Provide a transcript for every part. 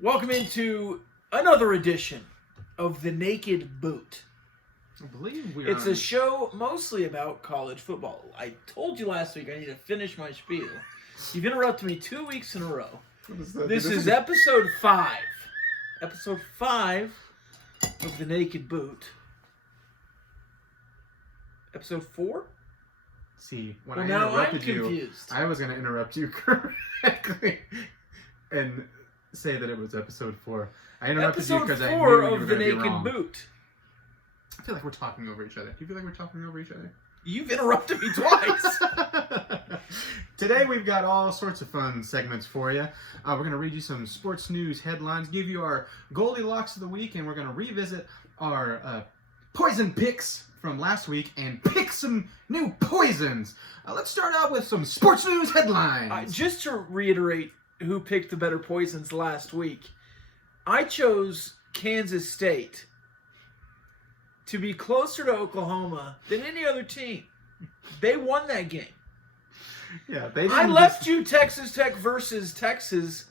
Welcome into another edition of The Naked Boot. I believe It's a show mostly about college football. I told you last week I need to finish my spiel. You've interrupted me 2 weeks in a row. This is episode 5. Episode 5 of The Naked Boot. Episode 4? See, when Well, I now I'm interrupted you, confused. I was going to interrupt you correctly and say that it was episode 4. I interrupted you because I knew you were going to be Naked wrong. Boot. I feel like we're talking over each other. Do you feel like we're talking over each other? You've interrupted me twice. Today we've got all sorts of fun segments for you. We're going to read you some sports news headlines, give you our goalie locks of the week, and we're going to revisit our poison picks from last week and pick some new poisons. Let's start out with some sports news headlines. Just to reiterate who picked the better poisons last week, I chose Kansas State to be closer to Oklahoma than any other team. They won that game. Yeah, they I left you Texas Tech versus Texas,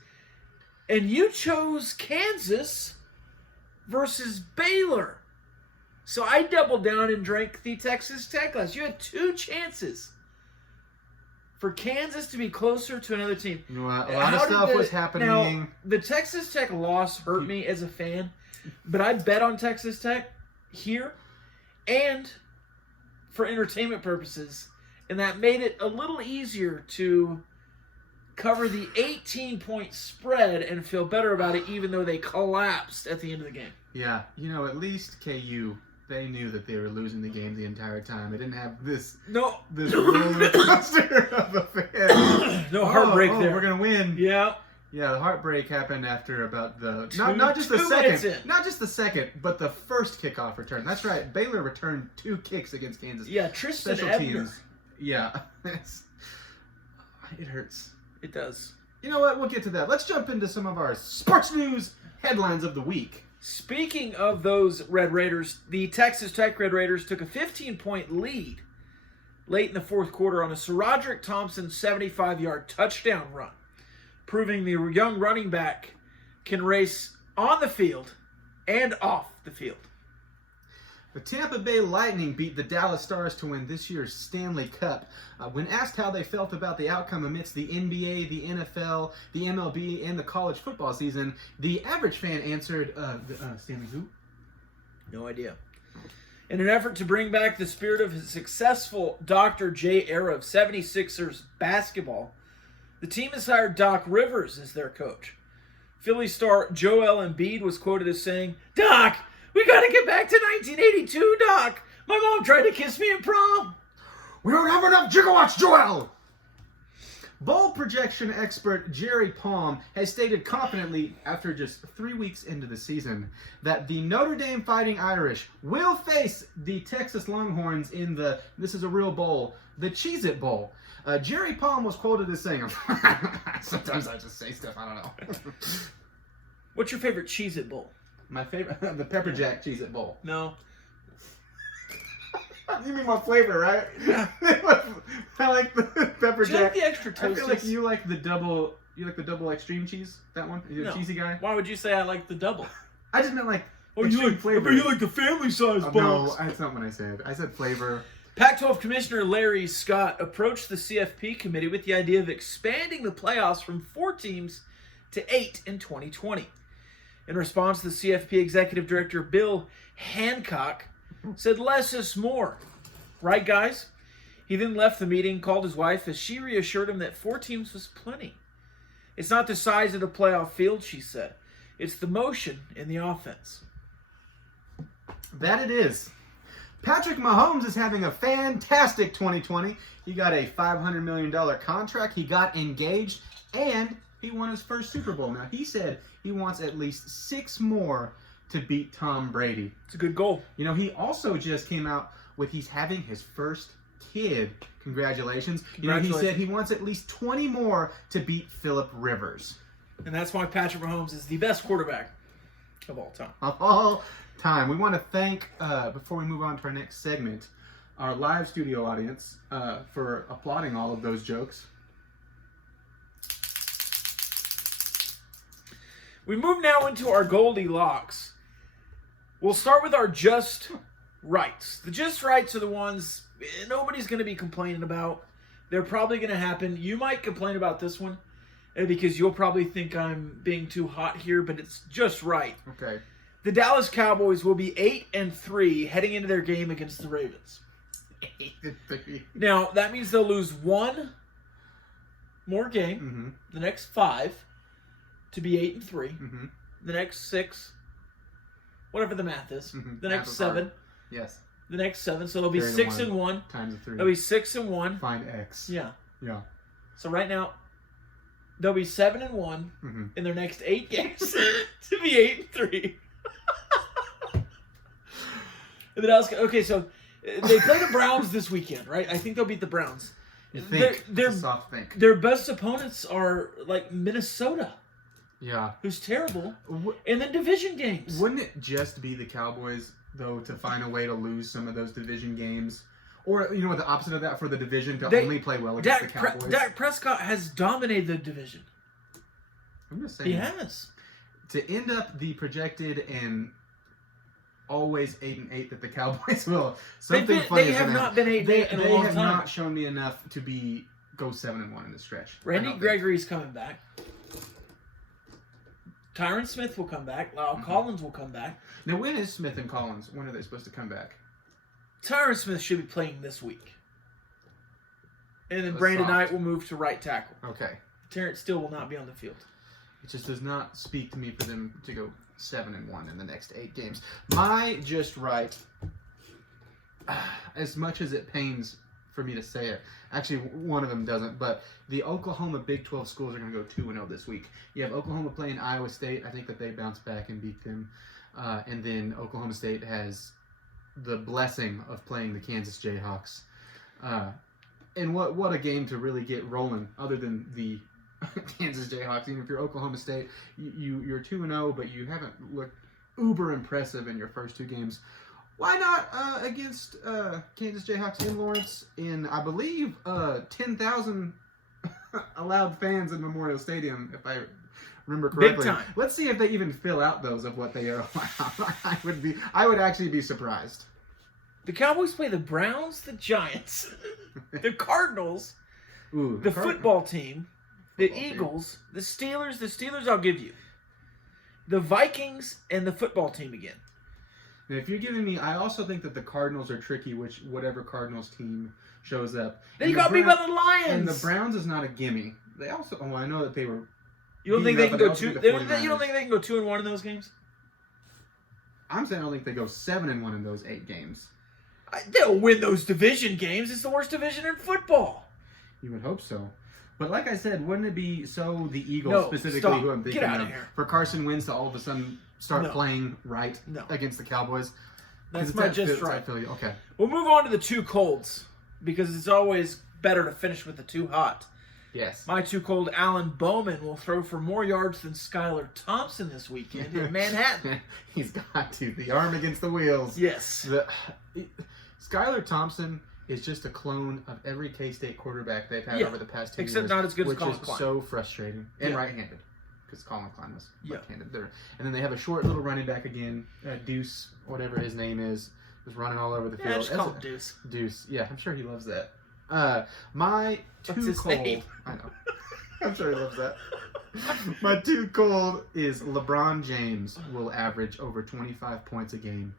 and you chose Kansas versus Baylor. So I doubled down and drank the Texas Tech class. You had 2 chances for Kansas to be closer to another team. You know, a lot of stuff was happening. Now, the Texas Tech loss hurt me as a fan, but I bet on Texas Tech here and for entertainment purposes, and that made it a little easier to cover the 18-point spread and feel better about it, even though they collapsed at the end of the game. Yeah, you know, at least KU, they knew that they were losing the game the entire time. They didn't have this roller coaster of a fan. No heartbreak there. We're gonna win. Yeah. Yeah, the heartbreak happened after about the not just 2 the minutes second, in. not just the second, but the first kickoff return. That's right. Baylor returned 2 kicks against Kansas. Yeah, Tristan Special Ebner. teams. Yeah, it hurts. It does. You know what? We'll get to that. Let's jump into some of our sports news headlines of the week. Speaking of those Red Raiders, the Texas Tech Red Raiders took a 15-point lead late in the fourth quarter on a Sir Roderick Thompson 75-yard touchdown run, proving the young running back can race on the field and off the field. The Tampa Bay Lightning beat the Dallas Stars to win this year's Stanley Cup. When asked how they felt about the outcome amidst the NBA, the NFL, the MLB, and the college football season, the average fan answered, Stanley who? No idea. In an effort to bring back the spirit of his successful Dr. J era of 76ers basketball, the team has hired Doc Rivers as their coach. Philly star Joel Embiid was quoted as saying, "Doc, we gotta get back to 1982, Doc. My mom tried to kiss me in prom." We don't have enough gigawatts, Joel! Bowl projection expert Jerry Palm has stated confidently after just 3 weeks into the season that the Notre Dame Fighting Irish will face the Texas Longhorns in this is a real bowl, the Cheez-It Bowl. Jerry Palm was quoted as saying, sometimes I just say stuff, I don't know. What's your favorite Cheez-It Bowl? My favorite, the Pepper Jack Cheez-It Bowl. No. You mean my flavor, right? Yeah. I like the Pepper Do you Jack. like the extra I feel like Toasties? you like the double. You like the double extreme cheese? That one? Are you a cheesy guy? Why would you say I like the double? I just meant like Oh, extreme flavor. you like the family size box. No, that's not what I said. I said flavor. Pac-12 Commissioner Larry Scott approached the CFP committee with the idea of expanding the playoffs from 4 teams to 8 in 2020. In response, the CFP Executive Director Bill Hancock said less is more. Right, guys? He then left the meeting, called his wife, as she reassured him that 4 teams was plenty. It's not the size of the playoff field, she said. It's the motion in the offense. That it is. Patrick Mahomes is having a fantastic 2020. He got a $500 million contract. He got engaged, and he won his first Super Bowl. Now, he said he wants at least 6 more to beat Tom Brady. It's a good goal. You know, he also just came out with he's having his first kid, congratulations. You know, he said he wants at least 20 more to beat Phillip Rivers. And that's why Patrick Mahomes is the best quarterback of all time. Of all time. We want to thank, before we move on to our next segment, our live studio audience for applauding all of those jokes. We move now into our Goldilocks. We'll start with our just rights. The just rights are the ones nobody's going to be complaining about. They're probably going to happen. You might complain about this one because you'll probably think I'm being too hot here, but it's just right. Okay. The Dallas Cowboys will be 8-3 heading into their game against the Ravens. 8-3. Now, that means they'll lose one more game, the next 5, to be 8-3. The next 6, whatever the math is. The next 7. Yes. The next 7, so they'll be 6-1. Times 3. They'll be 6-1. Find X. Yeah. Yeah. So right now, they'll be 7-1 in their next 8 games to be 8-3. And then okay, so they play the Browns this weekend, right? I think they'll beat the Browns. Soft think. Their best opponents are like Minnesota. Yeah. Who's terrible. And then division games. Wouldn't it just be the Cowboys, though, to find a way to lose some of those division games? Or, you know, the opposite of that for the division to only play well against the Cowboys? Dak Prescott has dominated the division. I'm just saying. He has. To end up the projected and always 8-8 that the Cowboys will. Something funny. They have not been 8-8 in a long time. They have not shown me enough to go 7-1 in the stretch. Randy Gregory's coming back. Tyron Smith will come back. Lyle Collins will come back. Now, when is Smith and Collins? When are they supposed to come back? Tyron Smith should be playing this week. And then Brandon Knight will move to right tackle. Okay. Terrence Steele will not be on the field. It just does not speak to me for them to go 7-1 in the next 8 games. My just right, as much as it pains for me to say it, actually one of them doesn't, but the Oklahoma Big 12 schools are going to go 2-0 this week. You have Oklahoma playing Iowa State. I think that they bounce back and beat them. And then Oklahoma State has the blessing of playing the Kansas Jayhawks. And what a game to really get rolling, other than the Kansas Jayhawks. Even if you're Oklahoma State, you're 2-0, but you haven't looked uber impressive in your first 2 games. Why not against Kansas Jayhawks in Lawrence in, I believe, 10,000 allowed fans in Memorial Stadium, if I remember correctly. Big time. Let's see if they even fill out those of what they are allowed. I would actually be surprised. The Cowboys play the Browns, the Giants, the Cardinals, the football team, the Eagles, the Steelers. The Steelers I'll give you. The Vikings and the football team again. Now, if you're giving me, I also think that the Cardinals are tricky, whatever Cardinals team shows up. They got beat by the Lions. And the Browns is not a gimme. They also, I know that they were. You don't think they can go 2? You don't think they can go 2-1 in those games? I'm saying I don't think they go 7-1 in those 8 games. They'll win those division games. It's the worst division in football. You would hope so. But like I said, wouldn't it be so the Eagles specifically who I'm thinking of for Carson Wentz to all of a sudden start playing right against the Cowboys? That's my just right. Okay. We'll move on to the 2 colds because it's always better to finish with the 2 hot. Yes. My 2 cold, Alan Bowman, will throw for more yards than Skylar Thompson this weekend in Manhattan. He's got to. The arm against the wheels. Yes. Skylar Thompson is just a clone of every K-State quarterback they've had over the past 2 years. Except not as good as Colin Klein. Which is so frustrating. And right-handed. Because Colin Klein was left-handed. And then they have a short little running back again, Deuce, whatever his name is, was running all over the field. Just call him Deuce. Deuce. Yeah, I'm sure he loves that. My 2 cold... name? I know. I'm sure he loves that. My 2 cold is LeBron James will average over 25 points a game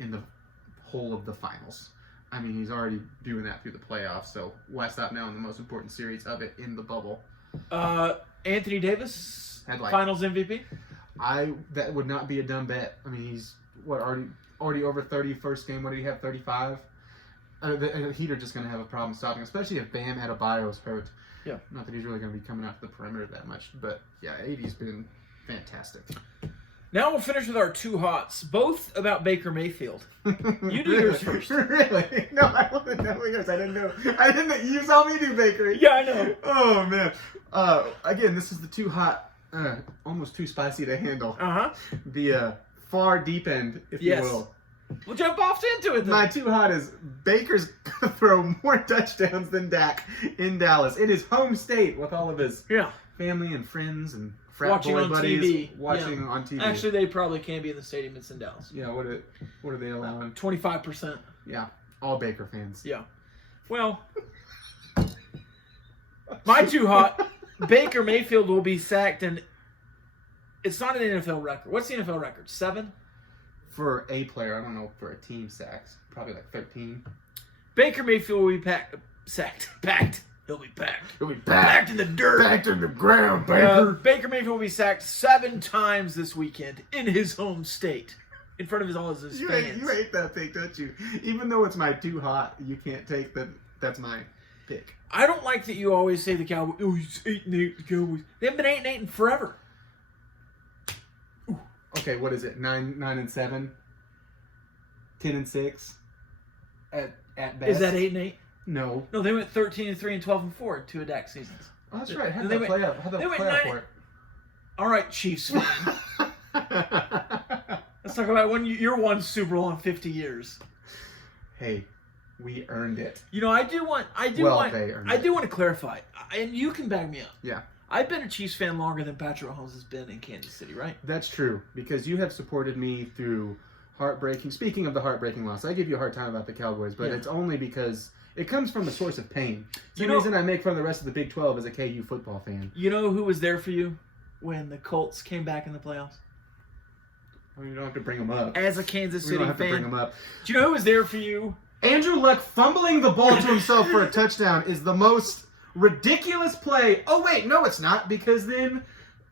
in the whole of the finals. I mean, he's already doing that through the playoffs, so why stop now in the most important series of it in the bubble? Anthony Davis, Finals MVP? That would not be a dumb bet. I mean, he's already over 30 first game. What did he have, 35? The Heat are just going to have a problem stopping, especially if Bam Adebayo is hurt. Yeah. Not that he's really going to be coming out to the perimeter that much, but yeah, AD's been fantastic. Now we'll finish with our two hots, both about Baker Mayfield. You do yours first. Really? No, I want to know yours. I didn't know. You saw me do bakery. Yeah, I know. Oh, man. Again, this is the too hot, almost too spicy to handle. The far deep end, if you will. We'll jump off into it then. My too hot is Baker's going to throw more touchdowns than Dak in Dallas. In his home state with all of his family and friends and frat boy buddies TV. Watching on TV. Actually, they probably can't be in the stadium. It's in Dallas. Yeah, what are they allowing? 25%. Yeah, all Baker fans. Yeah. Well, my too hot, Baker Mayfield will be sacked, and it's not an NFL record. What's the NFL record? 7? For a player, I don't know, for a team sacks. Probably like 13. Baker Mayfield will be sacked. Packed. He'll be packed. He'll be packed. Packed in the dirt. Packed in the ground, Baker. Baker Mayfield will be sacked 7 times this weekend in his home state. In front of all his fans. You hate that pick, don't you? Even though it's my too hot, you can't take that. That's my pick. I don't like that you always say the Cowboys. Oh, he's 8-8. The Cowboys. They haven't been 8-8 in forever. Okay, what is it? 9-7, 10-6, at best. Is that 8-8? No. No, they went 13-3 and 12-4 in 2 of Dak's seasons. Oh, that's right. How'd They they went- play up? How'd they they went play up 9 for it? All right, Chiefs fan. Let's talk about your one Super Bowl in 50 years. Hey, we earned it. You know, I do want to clarify, and you can back me up. Yeah. I've been a Chiefs fan longer than Patrick Mahomes has been in Kansas City, right? That's true, because you have supported me through heartbreaking. Speaking of the heartbreaking loss, I give you a hard time about the Cowboys, but it's only because it comes from a source of pain. It's the reason I make fun of the rest of the Big 12 as a KU football fan. You know who was there for you when the Colts came back in the playoffs? Well, you don't have to bring them up. As a Kansas City You don't have fan, to bring them up. do you know who was there for you? Andrew Luck fumbling the ball to himself for a touchdown is the most ridiculous play. Oh, wait, no, it's not, because then...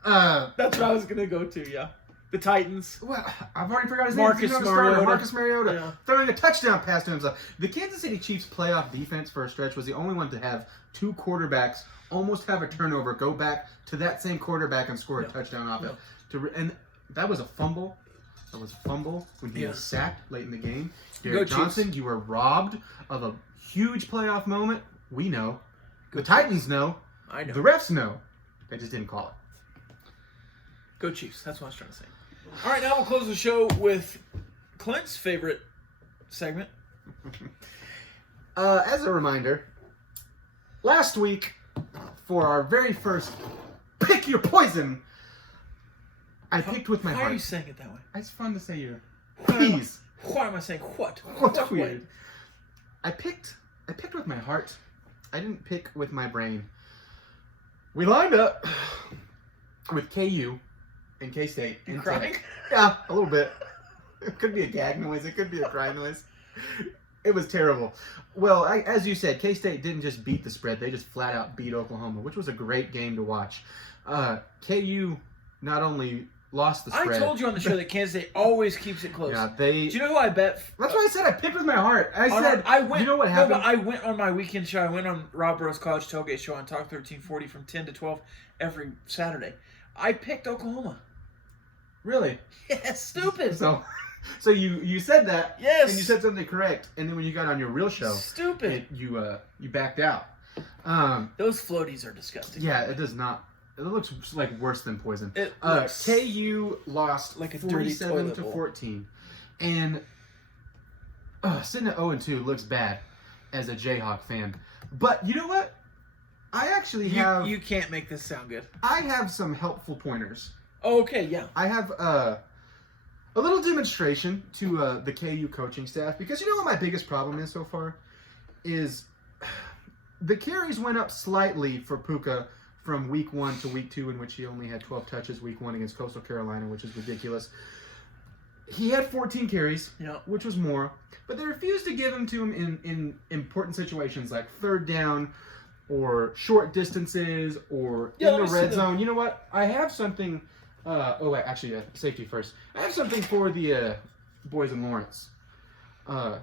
That's what I was going to go to, yeah. The Titans. Well, I've already forgot his Marcus name. Mariota. Marcus Mariota. Yeah. Throwing a touchdown pass to himself. The Kansas City Chiefs playoff defense for a stretch was the only one to have 2 quarterbacks almost have a turnover, go back to that same quarterback and score a touchdown off it. And that was a fumble. That was a fumble when he was sacked late in the game. Derek Johnson, Chiefs. you were robbed of a huge playoff moment. We know. The Titans know. I know. The refs know. They just didn't call it. Go Chiefs. That's what I was trying to say. All right, now we'll close the show with Clint's favorite segment. As a reminder, last week, for our very first Pick Your Poison, I picked with my Why heart. are you saying it that way? It's fun to say your please. Why am I saying what? What's What weird? way? I picked with my heart. I didn't pick with my brain. We lined up with KU and K-State. You crying? Yeah, a little bit. It could be a gag noise. It could be a cry noise. It was terrible. Well, as you said, K-State didn't just beat the spread. They just flat out beat Oklahoma, which was a great game to watch. KU not only lost the spread. I told you on the show that Kansas State always keeps it close. Yeah, Do you know who I bet? That's why I said I picked with my heart. I said, you know what happened? No, but I went on my weekend show. I went on Rob Burrow's College Tailgate Show on Talk 1340 from 10 to 12 every Saturday. I picked Oklahoma. Really? Yeah, stupid. So you said that. Yes. And you said something correct, and then when you got on your real show, Stupid. you backed out. Those floaties are disgusting. Yeah, it does not. It looks like worse than poison. It looks KU lost like a dirty 47 toilet to bowl. 14, and sitting at 0-2 looks bad as a Jayhawk fan. But you know what? I actually have. You can't make this sound good. I have some helpful pointers. Oh, okay, yeah. I have a little demonstration to the KU coaching staff, because you know what my biggest problem is so far is the carries went up slightly for Pooka from week 1 to week 2, in which he only had 12 touches week 1 against Coastal Carolina, which is ridiculous. He had 14 carries, which was more, but they refused to give him to him in important situations like third down or short distances or in the red zone. You know what? I have something. Safety first. I have something for the boys in Lawrence. Are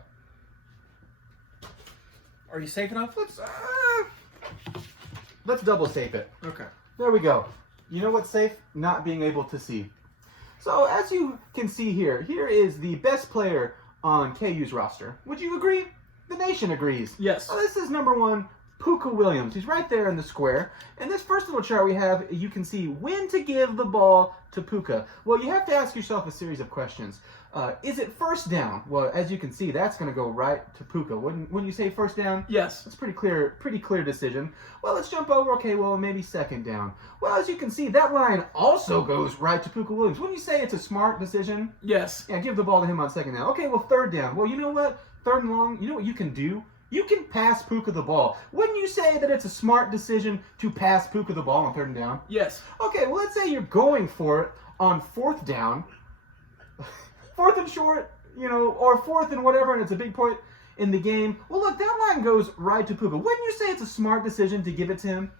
you safe enough? Let's double safe it. Okay. There we go. You know what's safe? Not being able to see. So as you can see here is the best player on KU's roster. Would you agree? The nation agrees. Yes. So this is number 1, Pooka Williams. He's right there in the square. And this first little chart we have, you can see when to give the ball to Pooka. Well, you have to ask yourself a series of questions. Is it first down? Well, as you can see, that's going to go right to Pooka. Wouldn't you say first down? Yes. It's pretty clear decision. Well, let's jump over. Okay, well, maybe second down. Well, as you can see, that line also goes right to Pooka Williams. Wouldn't you say it's a smart decision? Yes. Yeah, give the ball to him on second down. Okay, well, third down. Well, you know what? Third and long, you know what you can do? You can pass Pooka the ball. Wouldn't you say that it's a smart decision to pass Pooka the ball on third and down? Yes. Okay, well, let's say you're going for it on fourth down. Fourth and short, or fourth and whatever, and it's a big point in the game. Well, look, that line goes right to Pooka. Wouldn't you say it's a smart decision to give it to him?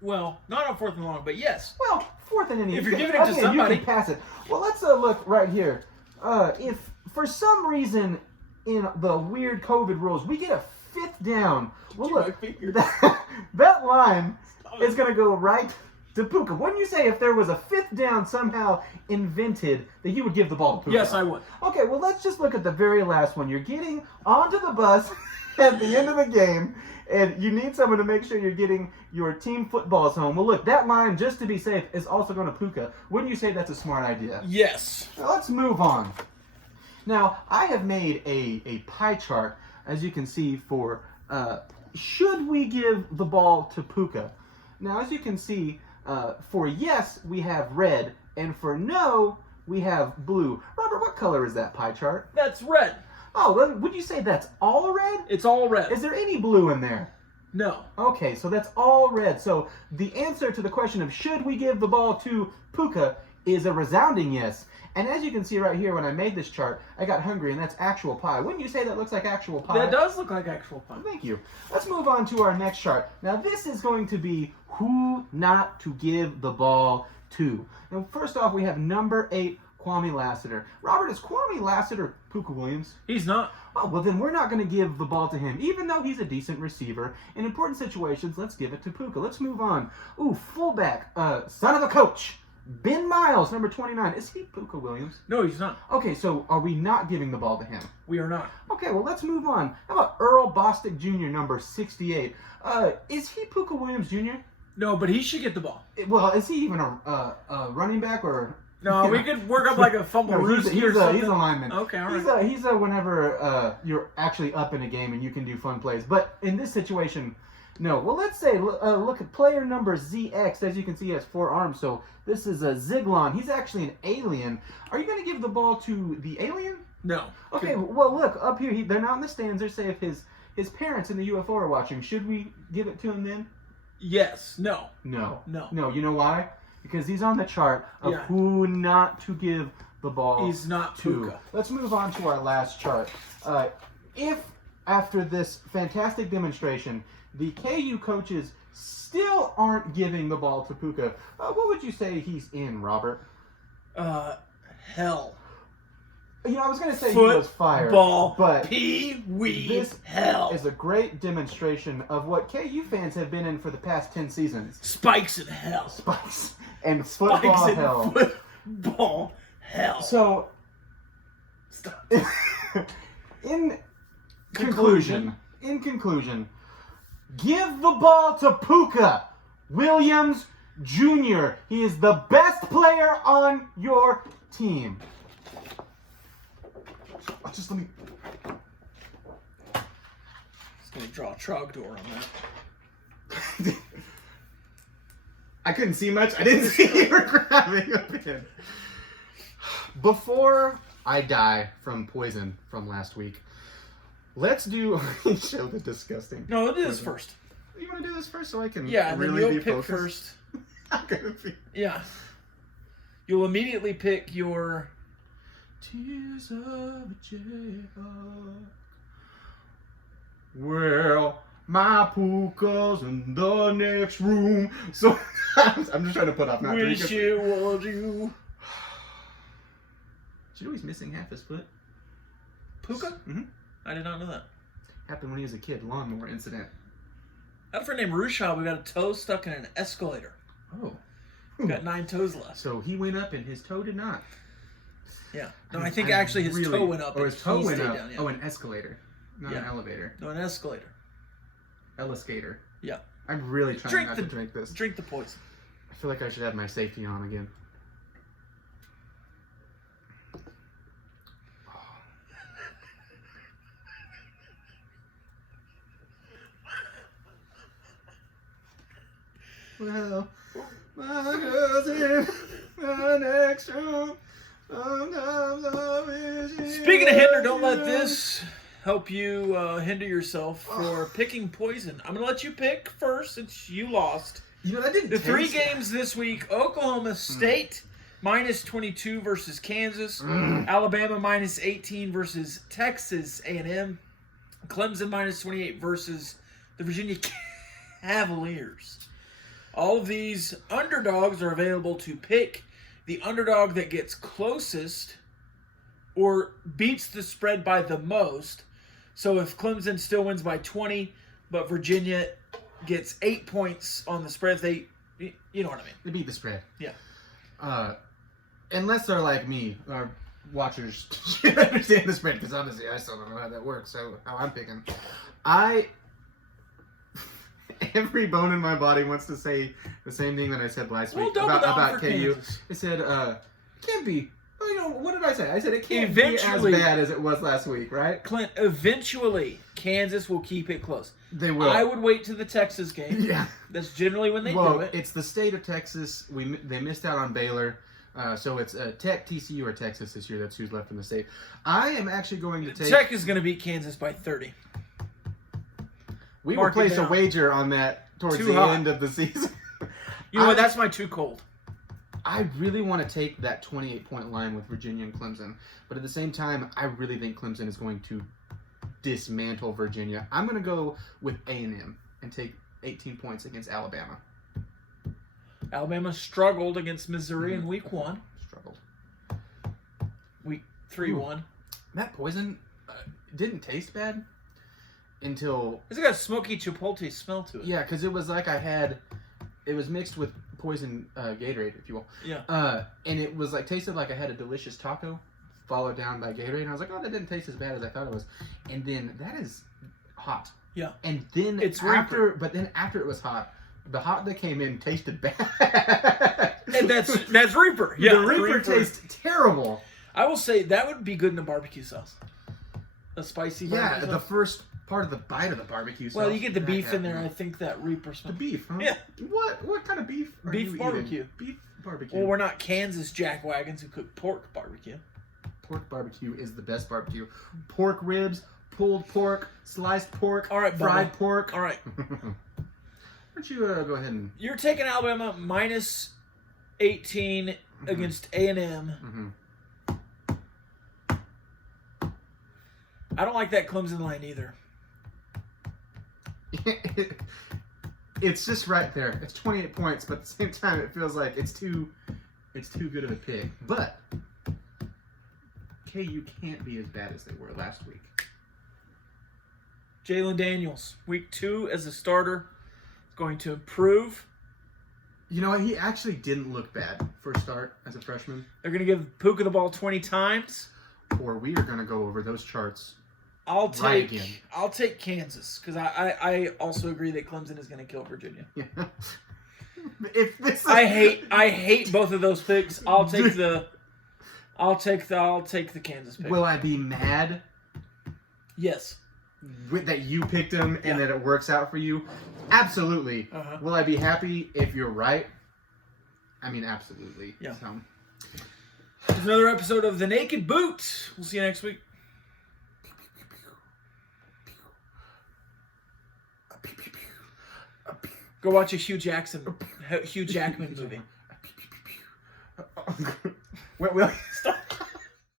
Well, not on fourth and long, but yes. Well, fourth and any. If you're giving it to somebody, you can pass it. Well, let's look right here. If for some reason in the weird COVID rules we get a fifth down, well, look, that line is going to go right to Pooka. Wouldn't you say if there was a fifth down somehow invented that you would give the ball to Pooka? Yes, I would. Okay, well, let's just look at the very last one. You're getting onto the bus at the end of the game, and you need someone to make sure you're getting your team footballs home. Well, look, that line, just to be safe, is also going to Pooka. Wouldn't you say that's a smart idea? Yes. Now, let's move on. Now, I have made a pie chart, as you can see, for should we give the ball to Pooka. Now, as you can see, for yes, we have red, and for no, we have blue. Robert, what color is that pie chart? That's red. Oh, then would you say that's all red? It's all red. Is there any blue in there? No. Okay, so that's all red. So the answer to the question of should we give the ball to Pooka is a resounding yes. And as you can see right here, when I made this chart, I got hungry, and that's actual pie. Wouldn't you say that looks like actual pie? That does look like actual pie. Thank you. Let's move on to our next chart. Now, this is going to be who not to give the ball to. Now, first off, we have number 8, Kwame Lassiter. Robert, is Kwame Lassiter Pooka Williams? He's not. Oh, well, then we're not going to give the ball to him. Even though he's a decent receiver, in important situations, let's give it to Pooka. Let's move on. Ooh, fullback, son of a coach, Ben Miles, number 29. Is he Pooka Williams? No, he's not. Okay, so are we not giving the ball to him? We are not. Okay, well, let's move on. How about Earl Bostic Jr., number 68? Is he Pooka Williams Jr.? No, but he should get the ball. Well, is he even a running back or... No, we could work up like a fumble Rooski or something. He's a lineman. Okay, all right. He's a whenever you're actually up in a game and you can do fun plays. But in this situation, no. Well, let's say, look at player number ZX. As you can see, he has 4 arms. So this is a Ziglon. He's actually an alien. Are you going to give the ball to the alien? No. Okay, well, look, up here, they're not in the stands. They're saying if his parents in the UFO are watching, should we give it to him then? Yes. No. No. No. No, you know why? Because he's on the chart of who not to give the ball He's not to. Pooka. Let's move on to our last chart. If, after this fantastic demonstration, the KU coaches still aren't giving the ball to Pooka, what would you say he's in, Robert? Hell. I was going to say he was fired. Ball, but pee-wee, this hell. is a great demonstration of what KU fans have been in for the past 10 seasons. Spikes in hell. Spikes and football Spikes hell. And football hell. So, Stop. in conclusion, give the ball to Pooka Williams Jr. He is the best player on your team. Just let me... Just gonna draw a trogdor on that. I couldn't see much. I didn't see you were grabbing a pin. Before I die from poison from last week, let's do... Show the disgusting. No, it is first. You want to do this first so I can really be you'll pick focused? first. I'm gonna be... Yeah. You'll immediately pick your... Tears of a Jayhawk. Well, my Pooka's in the next room. So I'm just trying to put off not Wish drinking. it was you. Did you know he's missing half his foot? Pooka? Mm-hmm. I did not know that. Happened when he was a kid. Lawnmower incident. I had a friend named Rushab who got a toe stuck in an escalator. Oh. Got 9 toes left. So he went up and his toe did not. Yeah. No, I think actually his toe went up. Oh, his toe went up. Down, yeah. Oh, an escalator, not an elevator. No, an escalator. Eliskator. Yeah. I'm really trying not to drink this. Drink the poison. I feel like I should have my safety on again. Well, my cousin, my next room, sometimes love is. Speaking of hinder, don't let this help you hinder yourself for picking poison. I'm going to let you pick first since you lost. You know, that didn't The taste 3 games this week: Oklahoma State minus 22 versus Kansas, Alabama minus 18 versus Texas A&M, Clemson minus 28 versus the Virginia Cavaliers. All of these underdogs are available to pick. The underdog that gets closest or beats the spread by the most. So if Clemson still wins by 20, but Virginia gets 8 points on the spread, you know what I mean. They beat the spread. Yeah. Unless they're like me, our watchers should understand the spread, because honestly, I still don't know how that works, so how I'm picking. Every bone in my body wants to say the same thing that I said last week about KU. Kansas. I said, it can't be. Well, you know, what did I say? I said it can't Eventually, be as bad as it was last week, right? Clint, eventually, Kansas will keep it close. They will. I would wait to the Texas game. Yeah. That's generally when they do it. It's the state of Texas. They missed out on Baylor. So it's Tech, TCU, or Texas this year. That's who's left in the state. I am actually going to take... Tech is going to beat Kansas by 30. We will place a wager on that towards the end of the season. You know what? That's my too cold. I really want to take that 28-point line with Virginia and Clemson. But at the same time, I really think Clemson is going to dismantle Virginia. I'm going to go with A&M and take 18 points against Alabama. Alabama struggled against Missouri in week 1. Struggled. Week 3 won. That poison didn't taste bad until... It's got a smoky chipotle smell to it. Yeah, because it was like it was mixed with poison Gatorade, if you will. Yeah. And it was like, tasted like I had a delicious taco followed down by Gatorade. And I was like, oh, that didn't taste as bad as I thought it was. And then that is hot. Yeah. And then after it was hot, the hot that came in tasted bad. And that's Reaper. Yeah, the Reaper tastes terrible. I will say that would be good in a barbecue sauce. A spicy barbecue sauce. The first part of the bite of the barbecue sauce. Well, you get the beef in there. I think that Reaper smell. The beef, huh? Yeah. What kind of beef are beef you barbecue. eating? Beef barbecue. Well, we're not Kansas jackwagons who cook pork barbecue. Pork barbecue is the best barbecue. Pork ribs, pulled pork, sliced pork, all right, fried pork. All right. Why don't you go ahead and... You're taking Alabama minus 18 against A&M. I don't like that Clemson line either. It's just right there. It's 28 points, but at the same time, it feels like it's too good of a pick. But KU can't be as bad as they were last week. Jalen Daniels, week 2 as a starter, is going to improve. You know what? He actually didn't look bad first start as a freshman. They're going to give Pooka the ball 20 times. Or we are going to go over those charts. I'll take Kansas because I also agree that Clemson is going to kill Virginia. Yeah. I hate both of those picks. I'll take the Kansas pick. Will I be mad? Yes. That you picked them and that it works out for you? Absolutely. Will I be happy if you're right? I mean, absolutely. Yeah. So. There's another episode of The Naked Boot. We'll see you next week. Go watch a Hugh Jackman movie. Well, Stop.